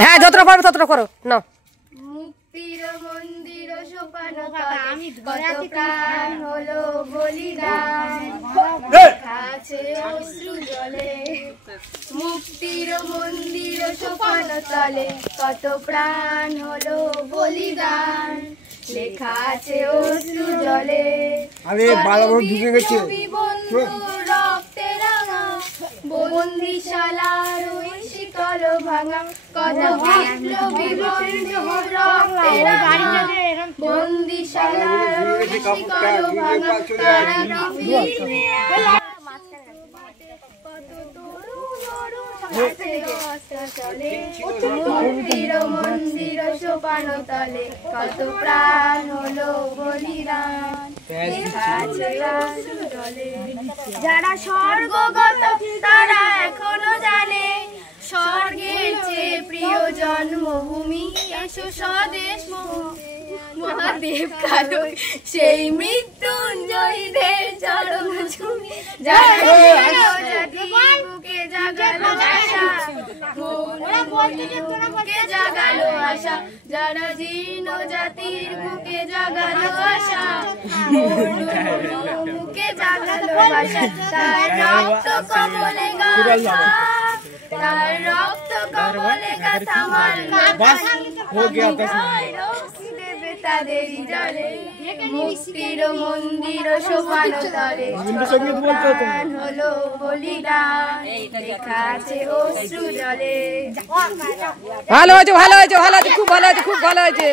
হ্যাঁ যতটা পারবে ততটা করো নাও। মুক্তির মন্দির সোপান আমি কত প্রাণ হলো বলিদান আছে অশ্রু জলে। মুক্তির মন্দির সোপান তলে কত প্রাণ হলো বলিদান লেখা আছে অশ্রু জলে। আরে বাবা ঢুকে গেছে রক্তে রাঙা বন্দিশালার ওই শিকল ভাঙা কত বিপ্লবী বন্ধু রক্তে রাঙা বন্দিশালার ওই শিকল ভাঙা তারা ফিরে মুক্তির মন্দির সোপান তলে কত প্রাণ হলো বলিদান যারা স্বর্গগত তারা এখনো জানে স্বর্গের চেয়ে প্রিয় জন্মভূমি এসো স্বদেশ মহাদেব কালো সেই মৃত্যুঞ্জয়ীদের চরণ ছুঁয়ে বুকে জাগালো আশা বুকে জাগালো আশা যারা জীর্ণ জাতির বুকে জাগালো আশা বুকে জাগালো আশা তার রক্ত কমলে গাথা তার রক্ত কমলে গাথা তাদের জলে মুক্তির মন্দির সোপান তলে হলো বলিদান লেখা আছে অশ্রু জলে। ভালো হয়েছে ভালো হয়েছে ভালো হয়েছে খুব ভালো হয়েছে খুব ভালো হয়েছে।